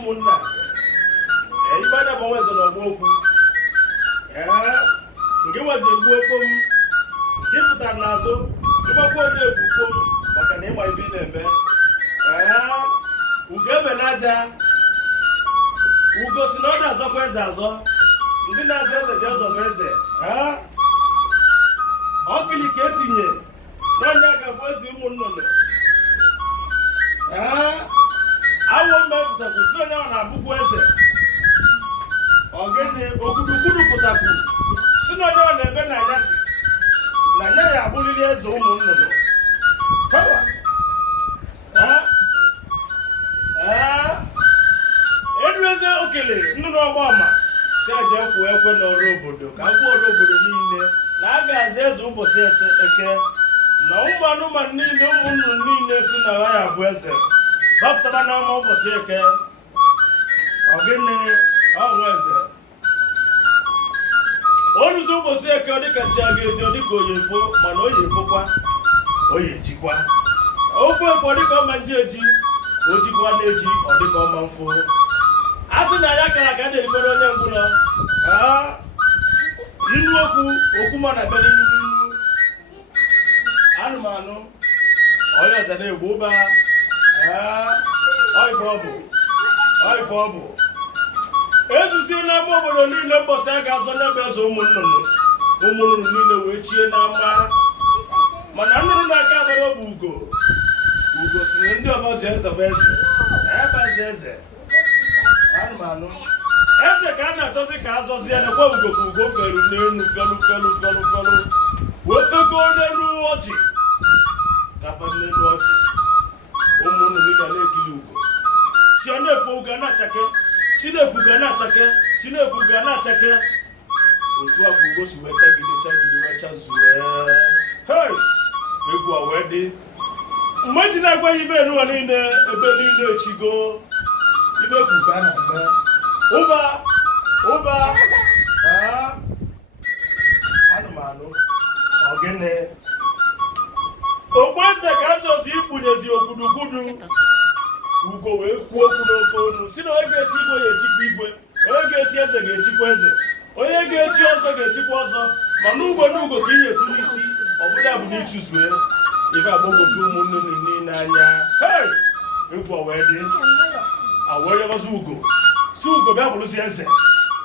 ụmụnna ibe anya bụ nweze na ọgba okwu nke nwa ji egbu okwu m nke pụtara n'azụ ịgbakwa onye egwu ukwu m maka na ịgba ibe ị na-eme ugo ebe n'aja ugo si na ọ na-azọkwa eze azọ ndị na-azọ eze ji ọzọ bụ eze ọkili ka etinye n'onye a ga-abụ ezi ụmụ nnụnụ awọ mmepụtakwu si onye ahụ na-abụkwu eze ogene okwudukwuru pụtakwu si na onye ọ na-ebe na anyasị na anya ya abụrịrị eze ụmụ nnụnụ edu eze okele nnụnụ ọgbaọma si eje kwuo ekwe n'ọrụ obodo ka agwa ọrụ obodo niile na a ga-aza eze ụbọchị eke na ụmụ anụmanụ niile ụmụ nnụnụ niile si na ya bụ eze bapụtara n'ọma ụbọchị eke ogene ọnwa eze oruzi ụbọchị eke dịka chi a ga-eji dịka oyefo mana oyefokwa oyejikwa ofe efo dịka ọma nji eji ojikwa na-eji ọ dịka ọma mfụ a sị na ya kara ka a na-erikọrọ onye ngwụlọ ilu okwu ma na bere ilu anụmanụ onye ọja na-egbu ụba oife ọ bụ ezuzie n'ama obodo niile mbọsị a ga-azọ n'ebe eze ụmụ nnụnụ niile wee chie n'ama mana nnụnụ na-aka abara bụ ugo si na ndị ọba ji eze bụ eze ebe eze anụmanụ eze ka a na-achọzi ka azọzie nekwa ugo ka ugo feru n'elu felu wee fego n'elu ọjị kapa n'elu ọjị ụmụ nnụnụ niile na-ekiri ugo chi ọ na-efe ugo na-achake chinefu ga na-achake otu a bụ ugo si wee chagide wee chazue egwu a wee dị mgbe ji na-agwaghị ibe n'ụwa niile ebe niile echigo ibe kwu ka a na-eme ụba anụmanụ ogene okpueze ka a chọzi ikpunyezi okwudukwudu ugo wee kwuo okwu n'oke onu si na onye ga-echi igwe ya echikwa igwe onye ga-echi eze ga-echikwa eze onye ga-echi ọzọ ga-echikwa ọzọ ma n'ugbo n'ugo ka ihe etu n'isi ọbụla bụ n'ịchụzue ife agbogoju ụmụnne niile anya egwu wee dị aweyọbazi ugo si ugo bịa bụrụzi eze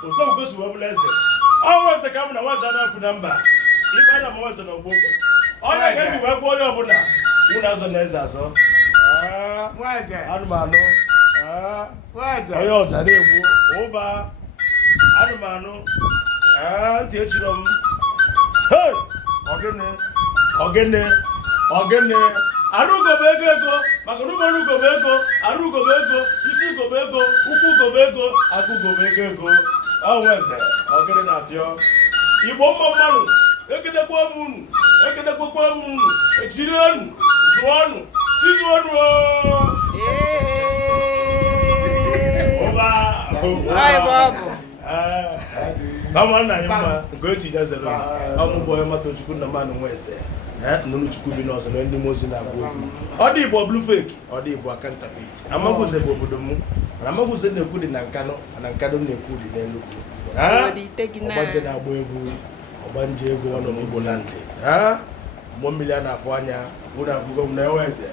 otu ugo si wee bụrụ eze ọnwa eze ka m na nwaze na-apụ na mba ịkpara ma nwaze na ọgbọ onye ga-eji wee gwa onye ọbụla nwụna azọ na eze azọ anụmanụ onye ọja na-egbu ụba anụmanụ ntị echiro m ogene arụgo bụ ego maka na ụgbọrụ ugo bụ ego arụgo bụ ego isi ugo bụ ego ụkwụ ugo bụ ego agụgo bụ ego ọnwa eze ogene na-afịọ igbo mmanụ ekedekwakwa m unu ejiri enu zụọ ọnụ chizuonu Mama nna anyị mma nke otu ihe zere ọmụgbọ onye mata Chukwu na mmanụ nwa eze nnụnụ Chukwu bi n'ọzọ na ndị mozi na-agwa okwu ọ dị Igbo blue fake ọ dị Igbo akantafit Amaguze bụ obodo m mana Amaguze na-ekwu dị na Nkano mana Nkano na-ekwu dị n'Enugu ọgbanje na-agba egwu ọgbanje egwu ọnọ n'Igbo land mmụọ mmiri a na-afụ anya unu afụgo m na enwe eze